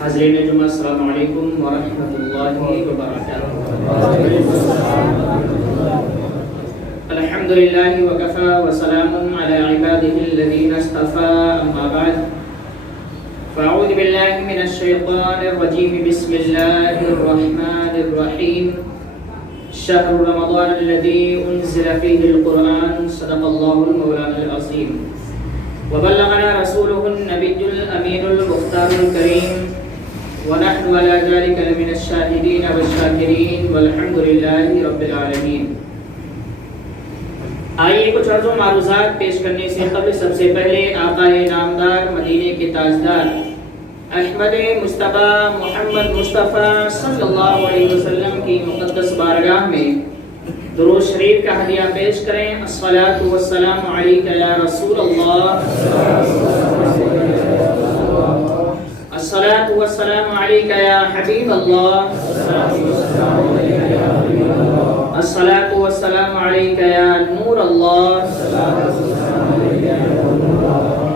حاضرین جمعہ السلام علیکم ورحمۃ اللہ وبرکاتہ۔ الحمد للہ وکفی وسلام علی عبادہ الذین اصطفی، اما بعد فاعوذ باللہ من الشیطان الرجیم، بسم اللہ الرحمن الرحیم۔ شہر رمضان الذی انزل فیہ القرآن، صدق اللہ المولانا العظیم، وبلغنا رسوله النبی الامین المختار الکریم، ونحن على ذلك لمن الشاهدين والشاکرین، والحمد للہ رب العالمین۔ آئیے کچھ عرض و معروضات پیش کرنے سے قبل سب سے پہلے آقا نامدار، مدینے کے تاجدار احمد مصطفیٰ محمد مصطفیٰ صلی اللہ علیہ وسلم کی مقدس بارگاہ میں درود شریف کا ہدیہ پیش کریں۔ الصلاۃ والسلام علیک یا رسول اللہ، الصلاۃ والسلام علیک یا حبیب اللہ، الصلاۃ والسلام علیک یا نور اللہ،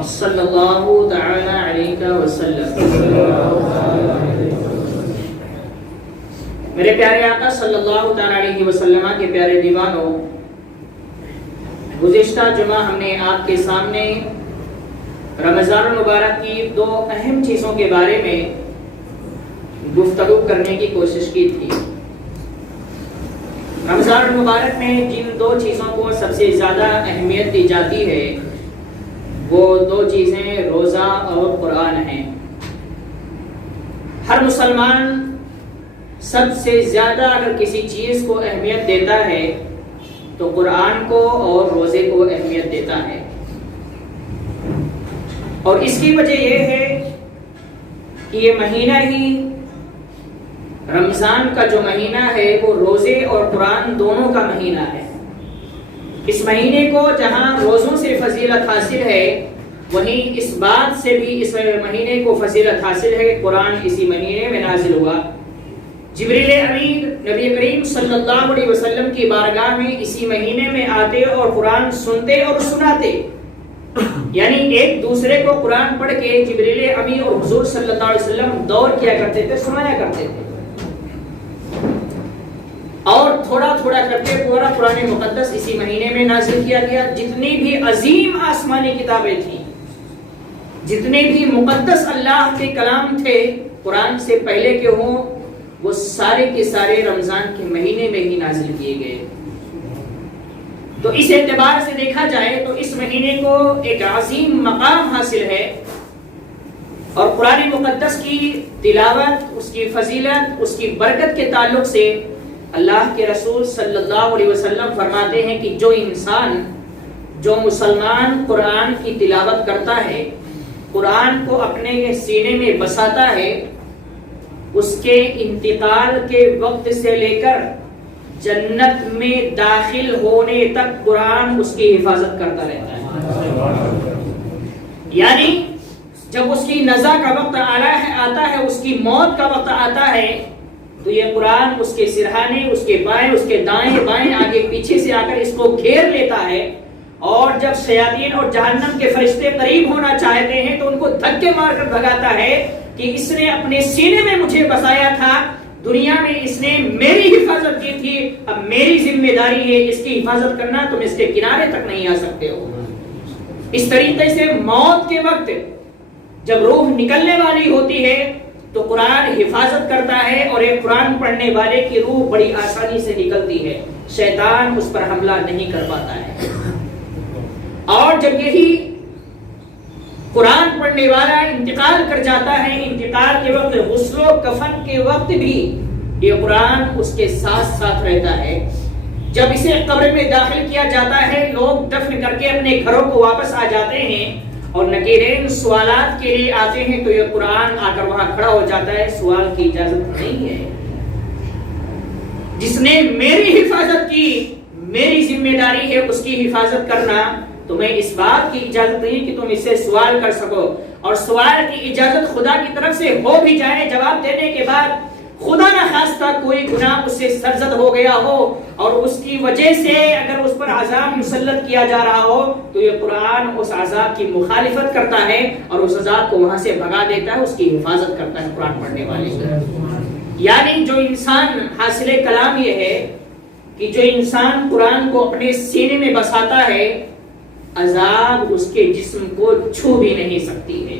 صلی اللہ تعالی علیہ وسلم۔ میرے پیارے آقا صلی اللہ تعالی علیہ وسلم کے پیارے دیوانوں، گزشتہ جمعہ ہم نے آپ کے سامنے رمضان المبارک کی دو اہم چیزوں کے بارے میں گفتگو کرنے کی کوشش کی تھی۔ رمضان المبارک میں جن دو چیزوں کو سب سے زیادہ اہمیت دی جاتی ہے وہ دو چیزیں روزہ اور قرآن ہیں۔ ہر مسلمان سب سے زیادہ اگر کسی چیز کو اہمیت دیتا ہے تو قرآن کو اور روزے کو اہمیت دیتا ہے، اور اس کی وجہ یہ ہے کہ یہ مہینہ ہی رمضان کا جو مہینہ ہے وہ روزے اور قرآن دونوں کا مہینہ ہے۔ اس مہینے کو جہاں روزوں سے فضیلت حاصل ہے، وہیں اس بات سے بھی اس مہینے کو فضیلت حاصل ہے کہ قرآن اسی مہینے میں نازل ہوا۔ جبریل امین نبی کریم صلی اللہ علیہ وسلم کی بارگاہ میں اسی مہینے میں آتے اور قرآن سنتے اور سناتے، یعنی ایک دوسرے کو قرآن پڑھ کے جبریل امین اور حضور صلی اللہ علیہ وسلم دور کیا کرتے تھے، سنایا کرتے تھے، اور تھوڑا تھوڑا کرتے پورا قرآن مقدس اسی مہینے میں نازل کیا گیا۔ جتنی بھی عظیم آسمانی کتابیں تھیں، جتنے بھی مقدس اللہ کے کلام تھے قرآن سے پہلے کے ہوں، وہ سارے کے سارے رمضان کے مہینے میں ہی نازل کیے گئے۔ تو اس اعتبار سے دیکھا جائے تو اس مہینے کو ایک عظیم مقام حاصل ہے، اور قرآن مقدس کی تلاوت، اس کی فضیلت، اس کی برکت کے تعلق سے اللہ کے رسول صلی اللہ علیہ وسلم فرماتے ہیں کہ جو مسلمان قرآن کی تلاوت کرتا ہے، قرآن کو اپنے سینے میں بساتا ہے، اس کے انتقال کے وقت سے لے کر جنت میں داخل ہونے تک قرآن اس کی حفاظت کرتا رہتا ہے۔ یعنی جب اس کی نزع کا وقت آتا ہے، اس کی موت کا وقت آتا ہے، تو یہ قرآن اس کے سرہانے، اس کے بائیں، اس کے دائیں بائیں، آگے پیچھے سے آ کر اس کو گھیر لیتا ہے، اور جب شیاطین اور جہنم کے فرشتے قریب ہونا چاہتے ہیں تو ان کو دھکے مار کر بھگاتا ہے کہ اس نے اپنے سینے میں مجھے بسایا تھا، دنیا میں اس نے میری حفاظت کی تھی، اب میری ذمہ داری ہے اس کی حفاظت کرنا، تم اس کے کنارے تک نہیں آ سکتے ہو۔ اس طریقے سے موت کے وقت جب روح نکلنے والی ہوتی ہے تو قرآن حفاظت کرتا ہے، اور ایک قرآن پڑھنے والے کی روح بڑی آسانی سے نکلتی ہے، شیطان اس پر حملہ نہیں کر پاتا ہے۔ اور جب یہی قرآن پڑھنے والا انتقال کر جاتا ہے، انتقال کے وقت، غسل و کفن کے وقت بھی یہ قرآن اس کے ساتھ ساتھ رہتا ہے۔ جب اسے قبر میں داخل کیا جاتا ہے، لوگ دفن کر کے اپنے گھروں کو واپس آ جاتے ہیں اور نکیرین سوالات کے لیے آتے ہیں، تو یہ قرآن آ کر وہاں کھڑا ہو جاتا ہے، سوال کی اجازت نہیں ہے، جس نے میری حفاظت کی، میری ذمہ داری ہے اس کی حفاظت کرنا، تمہیں اس بات کی اجازت نہیں کہ تم اس سے سوال کر سکو، اور سوال کی اجازت خدا کی طرف سے ہو بھی جائے، جواب دینے کے بعد خدا نہ خواستہ کوئی گناہ اس سے سرزد ہو گیا ہو اور اس کی وجہ سے اگر اس پر عذاب مسلط کیا جا رہا ہو تو یہ قرآن اس عذاب کی مخالفت کرتا ہے اور اس عذاب کو وہاں سے بھگا دیتا ہے، اس کی حفاظت کرتا ہے قرآن پڑھنے والے کی۔ یعنی جو انسان حاصل کلام یہ ہے کہ جو انسان قرآن کو اپنے سینے میں بساتا ہے عذاب اس کے جسم کو چھو بھی نہیں سکتی ہے،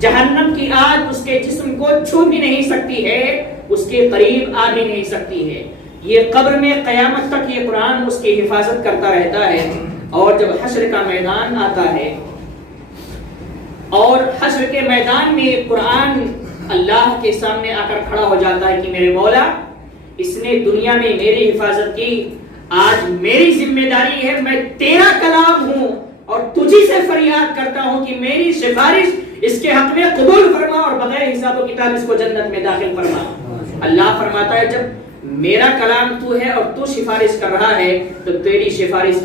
جہنم کی آگ اس کے جسم کو چھو بھی نہیں سکتی ہے، اس کے قریب آ بھی نہیں سکتی ہے۔ یہ قبر میں قیامت تک یہ قرآن اس کی حفاظت کرتا رہتا ہے، اور جب حشر کا میدان آتا ہے اور حشر کے میدان میں قرآن اللہ کے سامنے آ کر کھڑا ہو جاتا ہے کہ میرے مولا اس نے دنیا میں میری حفاظت کی، آج میری ذمہ داری ہے، میں تیرا کلام ہوں اور تجھی سے فریاد کرتا ہوں کہ میری سفارش اس کے حق میں قبول فرما اور بغیر حساب و کتاب اس کو جنت میں داخل فرما۔ اللہ فرماتا ہے جب میرا کلام تو ہے اور تو سفارش کر رہا ہے تو تیری سفارش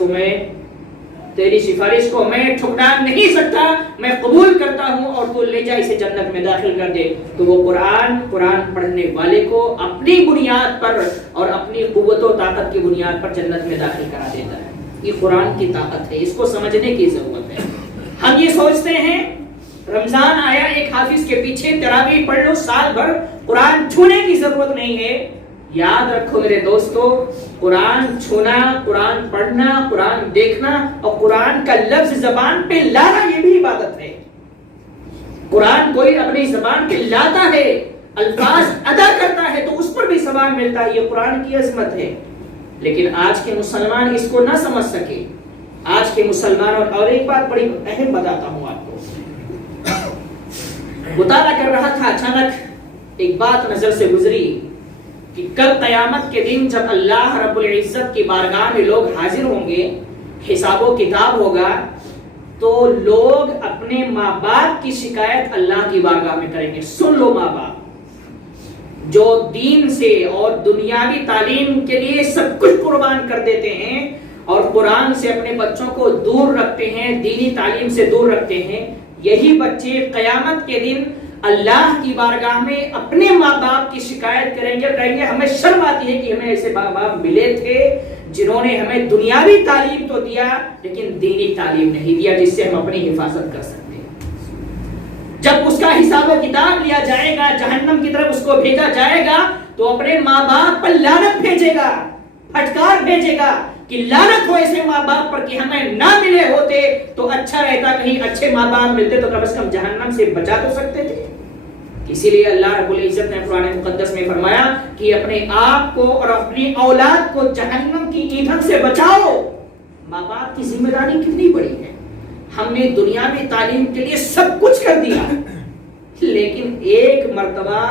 کو میں ٹھکرا نہیں سکتا، میں قبول کرتا ہوں اور تو لے جا اسے جنت میں داخل کر دے۔ تو وہ قرآن پڑھنے والے کو اپنی بنیاد پر اور اپنی قوت و طاقت کی بنیاد پر جنت میں داخل کرا دیتا ہے۔ یہ قرآن کی طاقت ہے، اس کو سمجھنے کی ضرورت ہے۔ ہم یہ سوچتے ہیں رمضان آیا ایک حافظ کے پیچھے تراویح پڑھ لو، سال بھر قرآن چھونے کی ضرورت نہیں ہے۔ یاد رکھو میرے دوستو، قرآن چھونا، قرآن پڑھنا، قرآن دیکھنا اور قرآن کا لفظ زبان پہ لانا یہ بھی عبادت ہے۔ قرآن کوئی اپنی زبان پہ لاتا ہے، الفاظ ادا کرتا ہے تو اس پر بھی ثواب ملتا ہے، یہ قرآن کی عظمت ہے۔ لیکن آج کے مسلمان اس کو نہ سمجھ سکے۔ آج کے مسلمان، اور ایک بات بڑی اہم بتاتا ہوں آپ کو، مطالعہ کر رہا تھا، اچانک ایک بات نظر سے گزری کہ کل قیامت کے دن جب اللہ رب العزت کی بارگاہ میں لوگ حاضر ہوں گے، حساب و کتاب ہوگا، تو لوگ اپنے ماں باپ کی شکایت اللہ کی بارگاہ میں کریں گے۔ سن لو، ماں باپ جو دین سے اور دنیاوی تعلیم کے لیے سب کچھ قربان کر دیتے ہیں اور قرآن سے اپنے بچوں کو دور رکھتے ہیں، دینی تعلیم سے دور رکھتے ہیں، یہی بچے قیامت کے دن اللہ کی بارگاہ میں اپنے ماں باپ کی شکایت کریں گے، کہیں گے ہمیں شرم آتی ہے کہ ہمیں ایسے ماں باپ ملے تھے جنہوں نے ہمیں دنیاوی تعلیم تو دیا لیکن دینی تعلیم نہیں دیا جس سے ہم اپنی حفاظت کر سکتے۔ جب اس کا حساب و کتاب لیا جائے گا، جہنم کی طرف اس کو بھیجا جائے گا تو اپنے ماں باپ پر لعنت بھیجے گا، پھٹکار بھیجے گا کہ لعنت ہو ایسے ماں باپ پر کہ ہمیں نہ ملے ہوتے تو اچھا رہتا، کہیں اچھے ماں باپ ملتے تو کم از کم جہنم سے بچا تو سکتے تھے۔ اسی لیے اللہ رب العزت نے قرآن مقدس میں فرمایا کہ اپنے آپ کو اور اپنی اولاد کو جہنم کی ایندھن سے بچاؤ۔ ماں باپ کی ذمہ داری کتنی بڑی ہے۔ ہم نے دنیاوی تعلیم کے لیے سب کچھ کر دیا لیکن ایک مرتبہ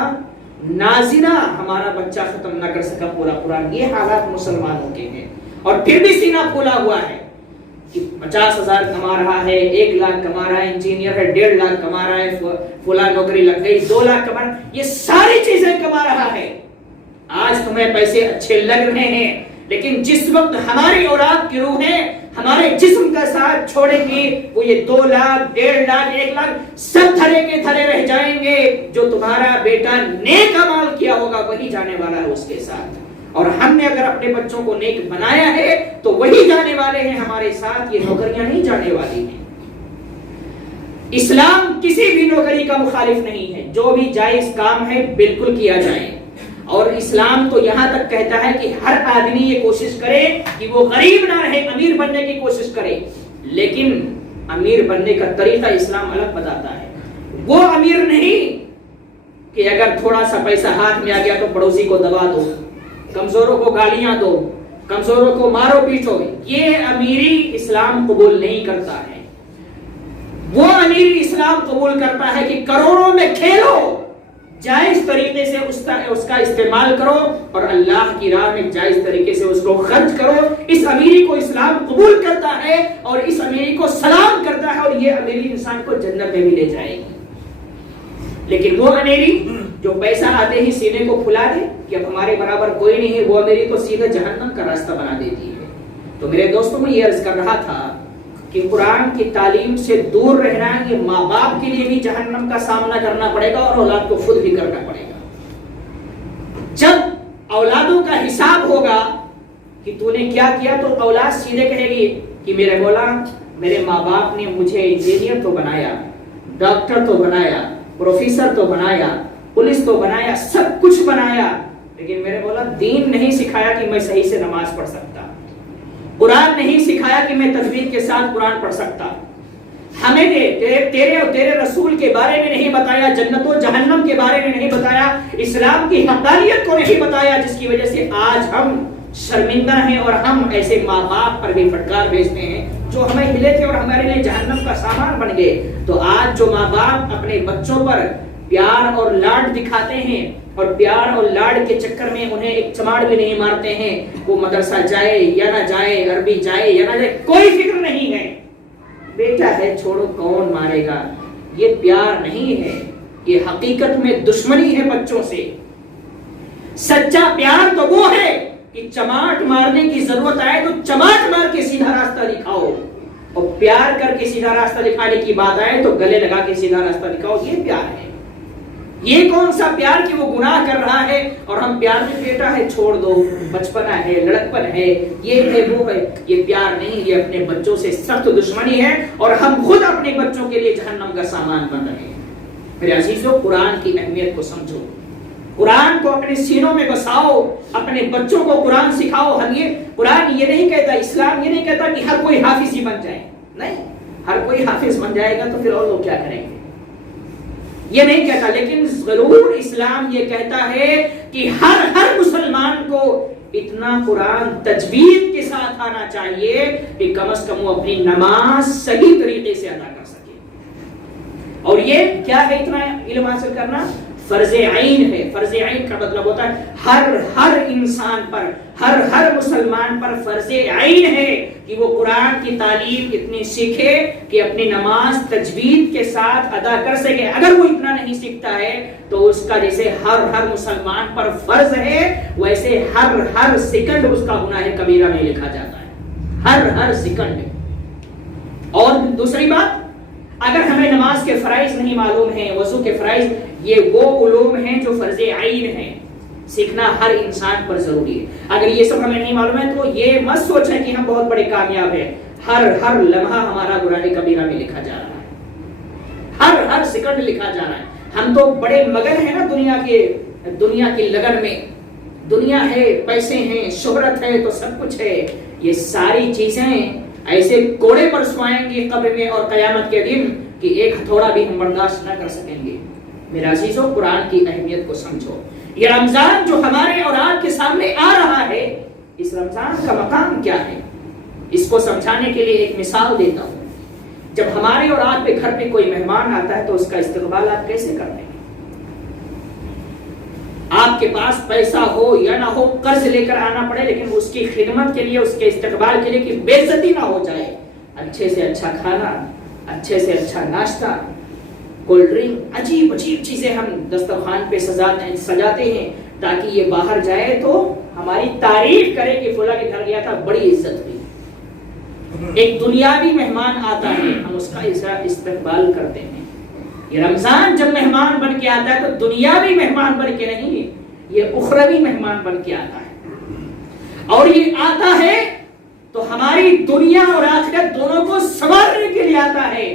نازنہ ہمارا بچہ ختم نہ کر سکا پورا قرآن۔ یہ حالات مسلمانوں کے ہیں اور پھر بھی سینہ پھولا ہوا ہے کہ 50,000 کما رہا ہے، 1 لاکھ کما رہا ہے، انجینئر ہے 1.5 لاکھ کما رہا ہے، فلاں نوکری لگ گئی 2 لاکھ کما رہا ہے، یہ ساری چیزیں کما رہا ہے۔ آج تمہیں پیسے اچھے لگ رہے ہیں لیکن جس وقت ہماری اولاد کی روحیں ہمارے جسم کا ساتھ چھوڑیں گی وہ یہ 2 لاکھ 1.5 لاکھ 1 لاکھ سب دھرے کے دھرے رہ جائیں گے۔ جو تمہارا بیٹا نیک عمل کیا ہوگا وہی جانے والا ہے اس کے ساتھ، اور ہم نے اگر اپنے بچوں کو نیک بنایا ہے تو وہی جانے والے ہیں ہمارے ساتھ، یہ نوکریاں نہیں جانے والی ہیں۔ اسلام کسی بھی نوکری کا مخالف نہیں ہے، جو بھی جائز کام ہے بالکل کیا جائے، اور اسلام تو یہاں تک کہتا ہے کہ ہر آدمی یہ کوشش کرے کہ وہ غریب نہ رہے، امیر بننے کی کوشش کرے، لیکن امیر بننے کا طریقہ اسلام الگ بتاتا ہے۔ وہ امیر نہیں کہ اگر تھوڑا سا پیسہ ہاتھ میں آ گیا تو پڑوسی کو دبا دو، کمزوروں کو گالیاں دو، کمزوروں کو مارو پیٹو، یہ امیری اسلام قبول نہیں کرتا ہے۔ وہ امیری اسلام قبول کرتا ہے کہ کروڑوں میں کھیلو، جائز طریقے سے اس کا استعمال کرو اور اللہ کی راہ میں جائز طریقے سے اس کو خرچ کرو۔ اس امیری کو اسلام قبول کرتا ہے اور اس امیری کو سلام کرتا ہے، اور یہ امیری انسان کو جنت میں بھی لے جائے گی۔ لیکن وہ امیری جو پیسہ آتے ہی سینے کو پھلا دے کہ اب ہمارے برابر کوئی نہیں ہے، وہ امیری تو سیدھے جہنم کا راستہ بنا دیتی ہے۔ تو میرے دوستوں میں یہ عرض کر رہا تھا کہ قرآن کی تعلیم سے دور رہنا یہ ماں باپ کے لیے بھی جہنم کا سامنا کرنا پڑے گا اور اولاد کو خود بھی کرنا پڑے گا۔ جب اولادوں کا حساب ہوگا کہ تو نے کیا کیا، تو اولاد سیدھے کہے گی کہ میرے مولا میرے ماں باپ نے مجھے انجینئر تو بنایا، ڈاکٹر تو بنایا، پروفیسر تو بنایا، پولیس تو بنایا، سب کچھ بنایا، لیکن میرے مولا دین نہیں سکھایا کہ میں صحیح سے نماز پڑھ سکتا، قرآن نہیں سکھایا کہ میں تجوید کے ساتھ قرآن پڑھ سکتا، ہمیں تیرے اور تیرے رسول کے بارے میں نہیں بتایا، جنت و جہنم کے بارے میں نہیں بتایا، اسلام کی حقانیت کو نہیں بتایا، جس کی وجہ سے آج ہم شرمندہ ہیں اور ہم ایسے ماں باپ پر بھی پھٹکار بھیجتے ہیں جو ہمیں ملے تھے اور ہمارے لیے جہنم کا سامان بن گئے۔ تو آج جو ماں باپ اپنے بچوں پر پیار اور لاڈ دکھاتے ہیں اور پیار اور لاڈ کے چکر میں انہیں ایک چماڑ بھی نہیں مارتے ہیں، وہ مدرسہ جائے یا نہ جائے، عربی جائے یا نہ جائے، کوئی فکر نہیں ہے، بیٹا ہے چھوڑو کون مارے گا، یہ پیار نہیں ہے، یہ حقیقت میں دشمنی ہے بچوں سے۔ سچا پیار تو وہ ہے کہ چماٹ مارنے کی ضرورت آئے تو چماٹ مار کے سیدھا راستہ دکھاؤ، اور پیار کر کے سیدھا راستہ دکھانے کی بات آئے تو گلے لگا کے سیدھا راستہ دکھاؤ، یہ پیار ہے۔ یہ کون سا پیار کہ وہ گناہ کر رہا ہے اور ہم پیار میں بیٹا ہے چھوڑ دو، بچپنا ہے، لڑکپن ہے، یہ ہے وہ ہے، یہ پیار نہیں، یہ اپنے بچوں سے سخت دشمنی ہے اور ہم خود اپنے بچوں کے لیے جہنم کا سامان بن رہے ہیں۔ میرے عزیزو، قرآن کی اہمیت کو سمجھو، قرآن کو اپنے سینوں میں بساؤ، اپنے بچوں کو قرآن سکھاؤ۔ ہم یہ قرآن یہ نہیں کہتا، اسلام یہ نہیں کہتا کہ ہر کوئی حافظ ہی بن جائے، نہیں، ہر کوئی حافظ بن جائے گا تو پھر اور لوگ کیا کریں گے، یہ نہیں کہتا، لیکن ضرور اسلام یہ کہتا ہے کہ ہر مسلمان کو اتنا قرآن تجوید کے ساتھ آنا چاہیے کہ کم از کم وہ اپنی نماز صحیح طریقے سے ادا کر سکے۔ اور یہ کیا ہے اتنا علم حاصل کرنا؟ فرض عین ہے۔ فرض عین کا مطلب ہوتا ہے ہر انسان پر، ہر مسلمان پر فرض عین ہے کہ وہ قرآن کی تعلیم اتنی سیکھے کہ اپنی نماز تجوید کے ساتھ ادا کر سکے۔ اگر وہ اتنا نہیں سیکھتا ہے تو اس کا جیسے ہر مسلمان پر فرض ہے، ویسے ہر سیکنڈ اس کا گناہ کبیرہ میں لکھا جاتا ہے، ہر سیکنڈ۔ اور دوسری بات، اگر ہمیں نماز کے فرائض نہیں معلوم ہیں، وضو کے فرائض، یہ وہ علوم ہیں جو فرض عین ہیں، سیکھنا ہر انسان پر ضروری ہے۔ اگر یہ سب ہمیں نہیں معلوم ہے تو یہ مت سوچیں کہ ہم بہت بڑے کامیاب ہیں۔ ہر لمحہ ہمارا گناہ کبیرہ میں لکھا جا رہا ہے، ہر سیکنڈ لکھا جا رہا ہے۔ ہم تو بڑے مگن ہیں نا دنیا کی لگن میں، دنیا ہے، پیسے ہیں، شہرت ہے تو سب کچھ ہے، یہ ساری چیزیں ایسے کوڑے پر سوائیں گے قبر میں اور قیامت کے دن کہ ایک ہتھوڑا بھی ہم برداشت نہ کر سکیں گے۔ میرے عزیزو، قرآن کی اہمیت کو سمجھو۔ یہ رمضان جو ہمارے اور آپ کے سامنے آ رہا ہے، اس رمضان کا مقام کیا ہے، اس کو سمجھانے کے لیے ایک مثال دیتا ہوں۔ جب ہمارے اور آپ کے گھر پہ کوئی مہمان آتا ہے تو اس کا استقبال آپ کیسے کرتے ہیں؟ آپ کے پاس پیسہ ہو یا نہ ہو، قرض لے کر آنا پڑے، لیکن اس کی خدمت کے لیے، اس کے استقبال کے لیے کہ بے عزتی نہ ہو جائے، اچھے سے اچھا کھانا، اچھے سے اچھا ناشتہ، کولڈ ڈرنک، عجیب چیزیں ہم دسترخوان پہ سجاتے ہیں تاکہ یہ باہر جائے تو ہماری تعریف کرے کہ فلاں کے گھر گیا تھا، بڑی عزت ہوئی۔ ایک دنیاوی مہمان آتا ہے، ہم اس کا استقبال کرتے ہیں۔ یہ رمضان جب مہمان بن کے آتا ہے تو دنیاوی مہمان بن کے نہیں، یہ اخروی مہمان بن کے آتا ہے، اور یہ آتا ہے تو ہماری دنیا اور آخرت دونوں کو سنوارنے کے لیے آتا ہے۔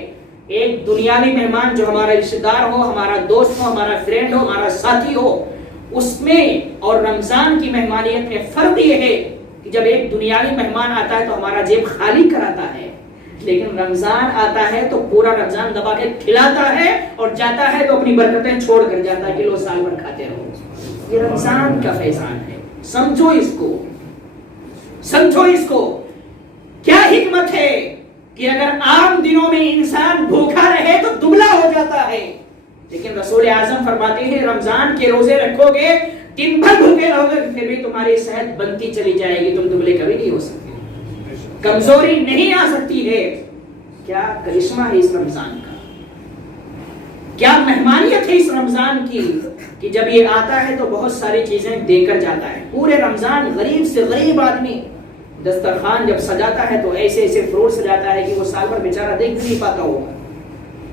ایک دنیاوی مہمان جو ہمارا رشتہ دار ہو، ہمارا دوست ہو، ہمارا فرینڈ ہو، ہمارا ساتھی ہو، اس میں اور رمضان کی مہمانیت میں فرق یہ ہے کہ جب ایک دنیاوی مہمان آتا ہے تو ہمارا جیب خالی کراتا ہے، لیکن رمضان آتا ہے تو پورا رمضان دبا کے کھلاتا ہے اور جاتا ہے تو اپنی برکتیں چھوڑ کر جاتا ہے کہ لو سال بھر کھاتے رہو۔ یہ رمضان کا فیضان ہے، سمجھو اس کو، سمجھو اس کو۔ کیا حکمت ہے کہ اگر عام دنوں میں انسان بھوکا رہے تو دبلا ہو جاتا ہے، لیکن رسول اعظم فرماتے ہیں رمضان کے روزے رکھو گے، دن بھر بھوکے رہو گے، پھر بھی تمہاری صحت بنتی چلی جائے گی، تم دبلے کبھی نہیں ہو سکتے، کمزوری نہیں آ سکتی ہے۔ کیا کرشمہ ہے اس رمضان کا، کیا مہمانیت ہے اس رمضان کی کہ جب یہ آتا ہے تو بہت ساری چیزیں دے کر جاتا ہے۔ پورے رمضان غریب سے غریب آدمی دسترخوان جب سجاتا ہے تو ایسے فروٹ سجاتا ہے کہ وہ سال بھر بیچارہ دیکھ بھی نہیں پاتا ہوگا،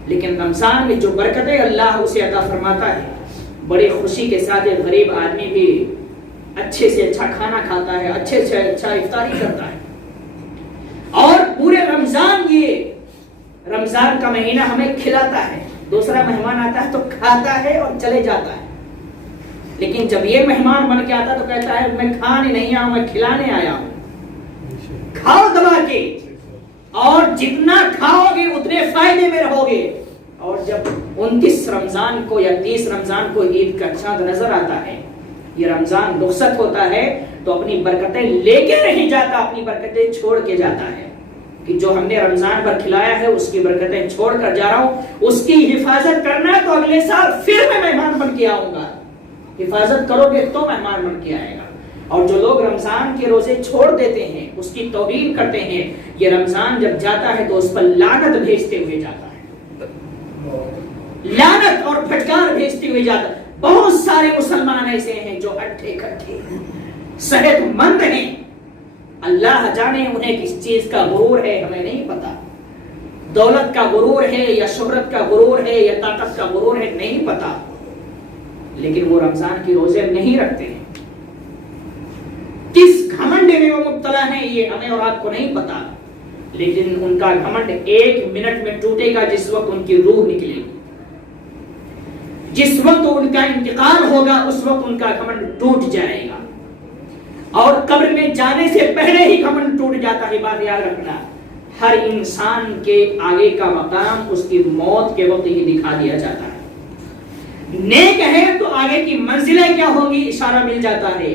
لیکن رمضان میں جو برکتیں اللہ اسے عطا فرماتا ہے بڑی خوشی کے ساتھ ایک غریب آدمی بھی اچھے سے اچھا کھانا کھاتا ہے, اچھے سے اچھا افطاری کرتا ہے. اور پورے رمضان, یہ رمضان کا مہینہ ہمیں کھلاتا ہے. دوسرا مہمان آتا ہے تو کھاتا ہے اور چلے جاتا ہے, لیکن جب یہ مہمان بن کے آتا ہے تو کہتا ہے میں کھانے نہیں آیا ہوں, میں کھلانے آیا ہوں. کھاؤ دبا کے, اور جتنا کھاؤ گے اتنے فائدے میں رہو گے. اور جب 29 رمضان کو یا 30 رمضان کو عید کا چاند نظر آتا ہے, یہ رمضان رخصت ہوتا ہے, تو اپنی برکتیں لے کے نہیں جاتا, اپنی برکتیں چھوڑ کے جاتا ہے. کہ جو ہم نے رمضان پر کھلایا ہے اس کی برکتیں چھوڑ کر جا رہا ہوں, اس کی حفاظت کرنا ہے تو اگلے سال پھر میں مہمان بن کے آؤں گا. حفاظت کرو گے تو مہمان بن کے آئے گا. اور جو لوگ رمضان کے روزے چھوڑ دیتے ہیں, اس کی توہین کرتے ہیں, یہ رمضان جب جاتا ہے تو اس پر لعنت بھیجتے ہوئے جاتا ہے, لعنت اور پھٹکار بھیجتے ہوئے جاتا ہے. بہت سارے مسلمان ایسے ہیں جو اٹھے کٹھے صحت مند ہیں, اللہ جانے انہیں کس چیز کا غرور ہے, ہمیں نہیں پتا. دولت کا غرور ہے یا شہرت کا غرور ہے یا طاقت کا غرور ہے, نہیں پتا, لیکن وہ رمضان کے روزے نہیں رکھتے ہیں. کس گھمنڈ میں وہ مبتلا ہیں یہ ہمیں اور آپ کو نہیں پتا, لیکن ان کا گھمنڈ 1 منٹ میں ٹوٹے گا جس وقت ان کی روح نکلے گی. جس وقت ان کا انتقال ہوگا اس وقت ان کا گھمنڈ ٹوٹ جائے گا, اور قبر میں جانے سے پہلے ہی گھمنڈ ٹوٹ جاتا ہے. بات یاد رکھنا, ہر انسان کے آگے کا مقام اس کی موت کے وقت ہی دکھا دیا جاتا ہے. نیک ہے تو آگے کی منزلیں کیا ہوگی اشارہ مل جاتا ہے,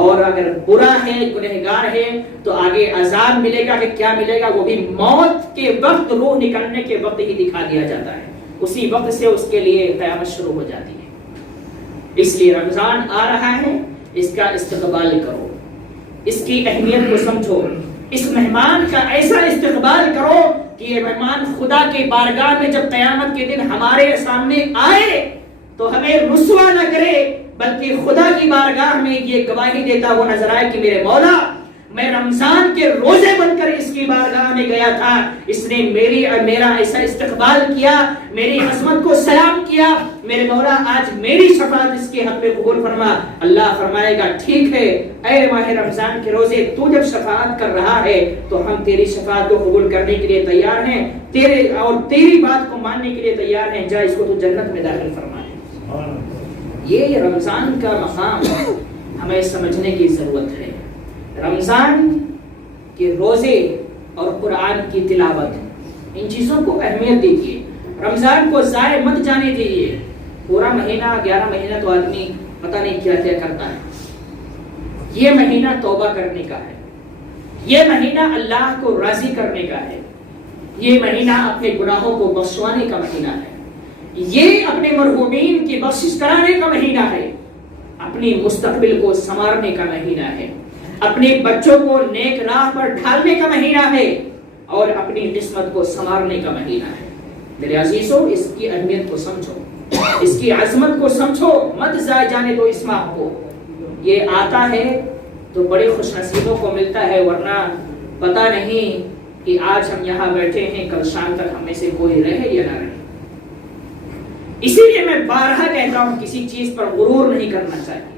اور اگر برا ہے گنہگار ہے تو آگے عذاب ملے گا کہ کیا ملے گا وہ بھی موت کے وقت, روح نکلنے کے وقت ہی دکھا دیا جاتا ہے. اسی وقت سے اس کے لیے قیامت شروع ہو جاتی ہے. اس لیے رمضان آ رہا ہے, اس کا استقبال کرو, اس کی اہمیت کو سمجھو, اس مہمان کا ایسا استقبال کرو کہ یہ مہمان خدا کے بارگاہ میں جب قیامت کے دن ہمارے سامنے آئے تو ہمیں رسوا نہ کرے, بلکہ خدا کی بارگاہ میں یہ گواہی دیتا وہ نظر آئے کہ میرے مولا, میں رمضان کے روزے بن کر اس کی بارگاہ میں گیا تھا, اس نے میرا ایسا استقبال کیا, میری عظمت کو سلام کیا, میرے مولا آج میری شفاعت اس کے حق میں قبول فرما. اللہ فرمائے گا ٹھیک ہے اے ماہ رمضان کے روزے, تو جب شفاعت کر رہا ہے تو ہم تیری شفاعت کو قبول کرنے کے لیے تیار ہیں, تیری بات کو ماننے کے لیے تیار ہیں, جا اس کو تو جنت میں داخل فرما دے. یہ رمضان کا مقام ہمیں سمجھنے کی ضرورت ہے. رمضان کے روزے اور قرآن کی تلاوت, ان چیزوں کو اہمیت دیجیے. رمضان کو ضائع مت جانے دیجیے. پورا مہینہ 11 مہینہ تو آدمی پتہ نہیں کیا کیا کرتا ہے. یہ مہینہ توبہ کرنے کا ہے, یہ مہینہ اللہ کو راضی کرنے کا ہے, یہ مہینہ اپنے گناہوں کو بخشوانے کا مہینہ ہے, یہ اپنے مرحومین کی بخشش کرانے کا مہینہ ہے, اپنی مستقبل کو سنوارنے کا مہینہ ہے, اپنے بچوں کو نیک راہ پر ڈھالنے کا مہینہ ہے, اور اپنی قسمت کو سنوارنے کا مہینہ ہے. میرے عزیزوں, اس کی اہمیت کو سمجھو, اس کی عظمت کو سمجھو, مت ضائع جانے دو اس ماہ کو. یہ آتا ہے تو بڑے خوش نصیبوں کو ملتا ہے, ورنہ پتہ نہیں کہ آج ہم یہاں بیٹھے ہیں کل شام تک ہم میں سے کوئی رہے یا نہ رہے. اسی لیے میں بارہا کہتا ہوں کسی چیز پر غرور نہیں کرنا چاہیے.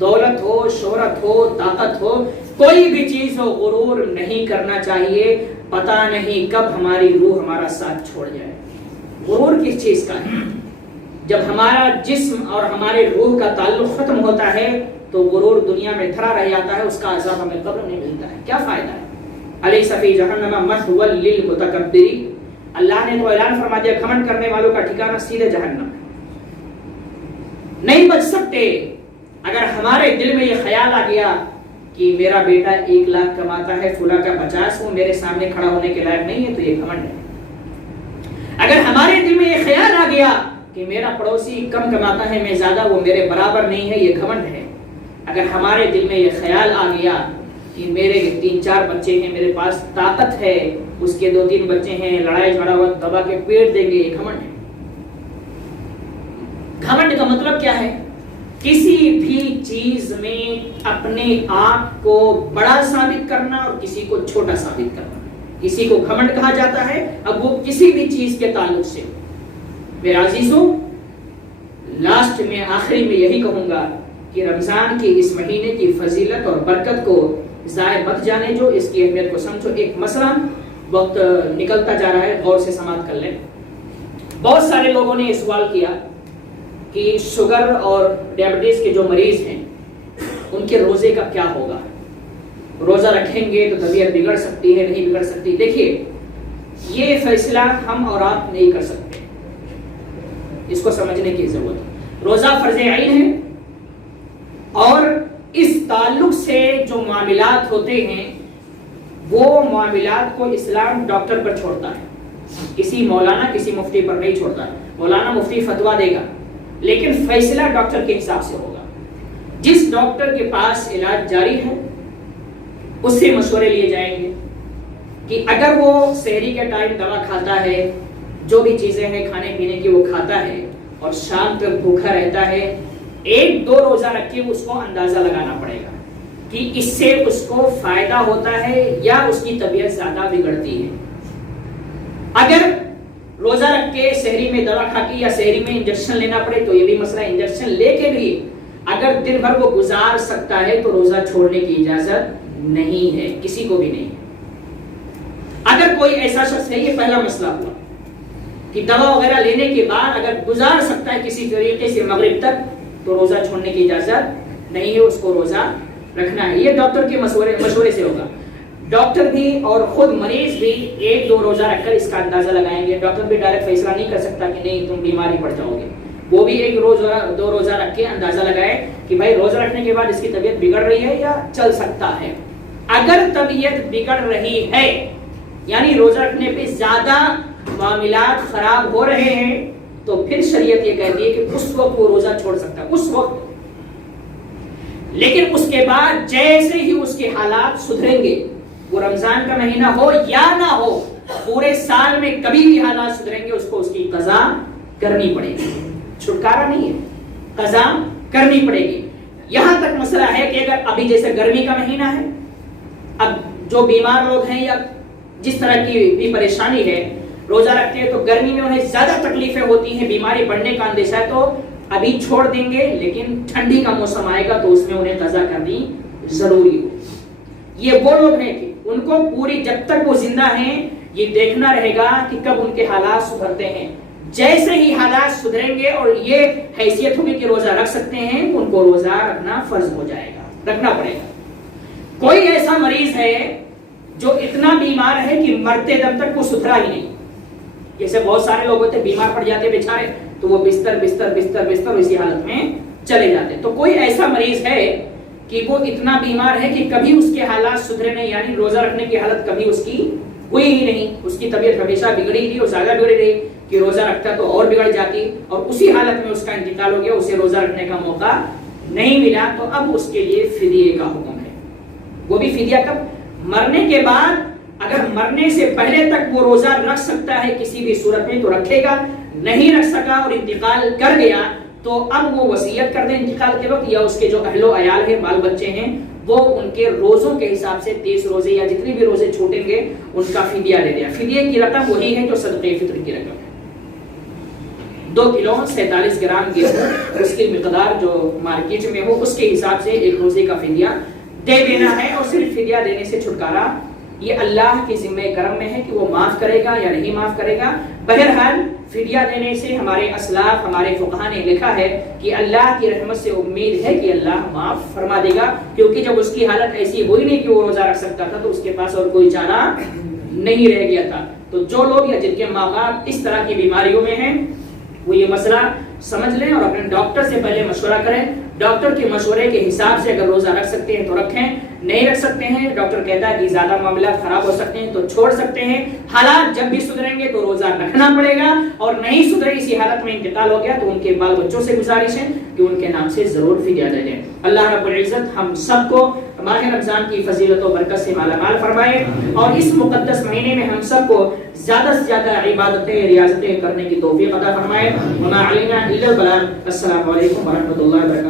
دولت ہو, شہرت ہو, طاقت ہو, کوئی بھی چیز ہو, غرور نہیں کرنا چاہیے. پتہ نہیں کب ہماری روح ہمارا ساتھ چھوڑ جائے. غرور کس چیز کا ہے؟ جب ہمارا جسم اور ہمارے روح کا تعلق ختم ہوتا ہے تو غرور دنیا میں دھرا رہ جاتا ہے, اس کا عذاب ہمیں قبر میں ملتا ہے. کیا فائدہ ہے؟ الیس فی جہنم مثوی للمتکبرین, اللہ نے تو اعلان فرما دیا گھمنڈ کرنے والوں کا ٹھکانہ سیدھے جہنم. نہیں بچ سکتے. اگر ہمارے دل میں یہ خیال آ گیا کہ میرا بیٹا 1 لاکھ کماتا ہے, فلاں کا 50, وہ میرے سامنے کھڑا ہونے کے لائق نہیں ہے, تو یہ گھمنڈ ہے. اگر ہمارے دل میں یہ خیال آ گیا کہ میرا پڑوسی کم کماتا ہے, میں زیادہ, وہ میرے برابر نہیں ہے, یہ گھمنڈ ہے. اگر ہمارے دل میں یہ خیال آ گیا کہ میرے 3-4 بچے ہیں, میرے پاس طاقت ہے, اس کے 2-3 بچے ہیں, لڑائی جھگڑا ہوا دبا کے پیٹ دیں گے, یہ گھمنڈ ہے. گھمنڈ کا مطلب کیا ہے؟ کسی بھی چیز میں اپنے آپ کو بڑا ثابت کرنا اور کسی کو چھوٹا ثابت کرنا, کسی کو گھمنڈ کہا جاتا ہے. اب وہ کسی بھی چیز کے تعلق سے. میرے عزیزوں, لاسٹ میں آخری میں یہی کہوں گا کہ رمضان کی اس مہینے کی فضیلت اور برکت کو ضائع مت جانے جو، اس کی اہمیت کو سمجھو. ایک مسئلہ، وقت نکلتا جا رہا ہے، غور سے سماعت کر لیں. بہت سارے لوگوں نے سوال کیا کہ شوگر اور ڈائبٹیز کے جو مریض ہیں ان کے روزے کا کیا ہوگا، روزہ رکھیں گے تو طبیعت بگڑ سکتی ہے نہیں بگڑ سکتی. دیکھیے، یہ فیصلہ ہم اور آپ نہیں کر سکتے، اس کو سمجھنے کی ضرورت ہے. روزہ فرض عین ہے، اور اس تعلق سے جو معاملات ہوتے ہیں وہ معاملات کو اسلام ڈاکٹر پر چھوڑتا ہے، کسی مولانا کسی مفتی پر نہیں چھوڑتا. مولانا مفتی فتویٰ دے گا لیکن فیصلہ ڈاکٹر کے حساب سے ہوگا. جس ڈاکٹر کے پاس علاج جاری ہے اس سے مشورے لیے جائیں گے کہ اگر وہ سحری کے ٹائم دوا کھاتا ہے، جو بھی چیزیں ہیں کھانے پینے کی وہ کھاتا ہے اور شام تک بھوکا رہتا ہے، 1-2 روزہ رکھ کے اس کو اندازہ لگانا پڑے گا کہ اس سے اس کو فائدہ ہوتا ہے یا اس کی طبیعت زیادہ بگڑتی ہے. اگر روزہ رکھ کے سحری میں دوا کھا کے یا سحری میں انجیکشن لینا پڑے تو یہ بھی مسئلہ. انجیکشن لے کے بھی اگر دن بھر وہ گزار سکتا ہے تو روزہ چھوڑنے کی اجازت نہیں ہے، کسی کو بھی نہیں. اگر کوئی ایسا شخص ہے، یہ پہلا مسئلہ ہوا کہ دوا وغیرہ لینے کے بعد اگر گزار سکتا ہے کسی طریقے سے مغرب تک تو روزہ چھوڑنے کی اجازت نہیں ہے، اس کو روزہ رکھنا ہے. یہ ڈاکٹر کے مشورے سے ہوگا. ڈاکٹر بھی اور خود مریض بھی 1-2 روزہ رکھ کر اس کا اندازہ لگائیں گے. ڈاکٹر بھی ڈائریکٹ فیصلہ نہیں کر سکتا کہ نہیں تم بیماری پڑ جاؤ گے. وہ بھی 1-2 روزہ رکھ کے اندازہ لگائے کہ بھائی روزہ رکھنے کے بعد اس کی طبیعت بگڑ رہی ہے یا چل سکتا ہے. اگر طبیعت بگڑ رہی ہے یعنی روزہ رکھنے پہ زیادہ معاملات خراب ہو رہے ہیں تو پھر شریعت یہ کہتی ہے کہ اس وقت وہ روزہ چھوڑ سکتا ہے، اس وقت. لیکن اس کے بعد جیسے ہی اس کے حالات سدھریں گے، وہ رمضان کا مہینہ ہو یا نہ ہو، پورے سال میں کبھی بھی حالات سدھریں گے، اس کو اس کی قضا کرنی پڑے گی. چھٹکارا نہیں ہے، قضا کرنی پڑے گی. یہاں تک مسئلہ ہے کہ اگر ابھی جیسے گرمی کا مہینہ ہے، اب جو بیمار لوگ ہیں یا جس طرح کی بھی پریشانی ہے، روزہ رکھتے ہیں تو گرمی میں انہیں زیادہ تکلیفیں ہوتی ہیں، بیماری بڑھنے کا اندیشہ ہے، تو ابھی چھوڑ دیں گے. لیکن ٹھنڈی کا موسم آئے گا تو اس میں انہیں قضا کرنی ضروری ہو. یہ وہ لوگ ہیں کہ ان کو پوری جب تک وہ زندہ ہیں یہ دیکھنا رہے گا کہ کب ان کے حالات سدھرتے ہیں. جیسے ہی حالات سدھریں گے اور یہ حیثیت ہوگی کہ روزہ رکھ سکتے ہیں، ان کو روزہ رکھنا فرض ہو جائے گا، رکھنا پڑے گا. کوئی ایسا مریض ہے جو اتنا بیمار ہے کہ مرتے دم تک وہ ستھرا ہی نہیں. جیسے بہت سارے لوگ ہوتے بیمار پڑ جاتے بیچارے تو وہ بستر بستر بستر بستر اسی حالت میں چلے جاتے. تو کوئی ایسا مریض ہے کہ وہ اتنا بیمار ہے کہ کبھی اس کے حالات سدھرے نہیں، یعنی روزہ رکھنے کی حالت کبھی اس کی ہوئی ہی نہیں، اس کی طبیعت ہمیشہ بگڑی رہی اور زیادہ بگڑی رہی کہ روزہ رکھتا تو اور بگڑ جاتی، اور اسی حالت میں اس کا انتقال ہو گیا، اسے روزہ رکھنے کا موقع نہیں ملا. تو اب اس کے لیے فدیے کا حکم ہے. وہ بھی فدیہ کب؟ مرنے کے بعد. اگر مرنے سے پہلے تک وہ روزہ رکھ سکتا ہے کسی بھی صورت میں تو رکھے گا، نہیں رکھ سکا اور انتقال کر گیا تو اب وہ وصیت کر دے انتقال کے وقت، یا اس کے جو اہل و عیال ہیں، بال بچے ہیں، وہ ان کے روزوں کے حساب سے 30 روزے یا جتنے بھی روزے چھوٹیں گے ان کا فدیہ لے لیا. فدیے کی رقم وہی ہے جو صدقہ فطر کی رقم ہے. 2 کلو 47 گرام گیہوں، اس کی مقدار جو مارکیٹ میں ہو اس کے حساب سے 1 روزے کا فدیہ دے دینا ہے. اور صرف فدیہ دینے سے چھٹکارا یہ اللہ کے ذمہ کرم میں ہے کہ وہ معاف کرے گا یا نہیں معاف کرے گا. بہرحال فدیہ دینے سے ہمارے اسلاف، ہمارے فقہاء نے لکھا ہے کہ اللہ کی رحمت سے امید ہے کہ اللہ معاف فرما دے گا، کیونکہ جب اس کی حالت ایسی ہوئی نہیں کہ وہ روزہ رکھ سکتا تھا تو اس کے پاس اور کوئی چارہ نہیں رہ گیا تھا. تو جو لوگ یا جن کے ماں باپ اس طرح کی بیماریوں میں ہیں وہ یہ مسئلہ سمجھ لیں اور اپنے ڈاکٹر سے پہلے مشورہ کریں. ڈاکٹر کے مشورے کے حساب سے اگر روزہ رکھ سکتے ہیں تو رکھیں، نہیں رکھ سکتے ہیں ڈاکٹر کہتا ہے کہ زیادہ معاملات خراب ہو سکتے ہیں تو چھوڑ سکتے ہیں. حالات جب بھی سدھریں گے تو روزہ رکھنا پڑے گا، اور نہیں سدھرے اسی حالت میں انتقال ہو گیا تو ان کے بال بچوں سے گزارش ہے کہ ان کے نام سے ضرور فدیہ دے دیں. اللہ رب العزت ہم سب کو ماہ رمضان کی فضیلت و برکت سے مالا مال فرمائے، اور اس مقدس مہینے میں ہم سب کو زیادہ سے زیادہ عبادتیں ریاضتیں کرنے کی توفیق عطا فرمائے. وما علینا الا البلاغ. السلام علیکم ورحمۃ اللہ وبرکاتہ.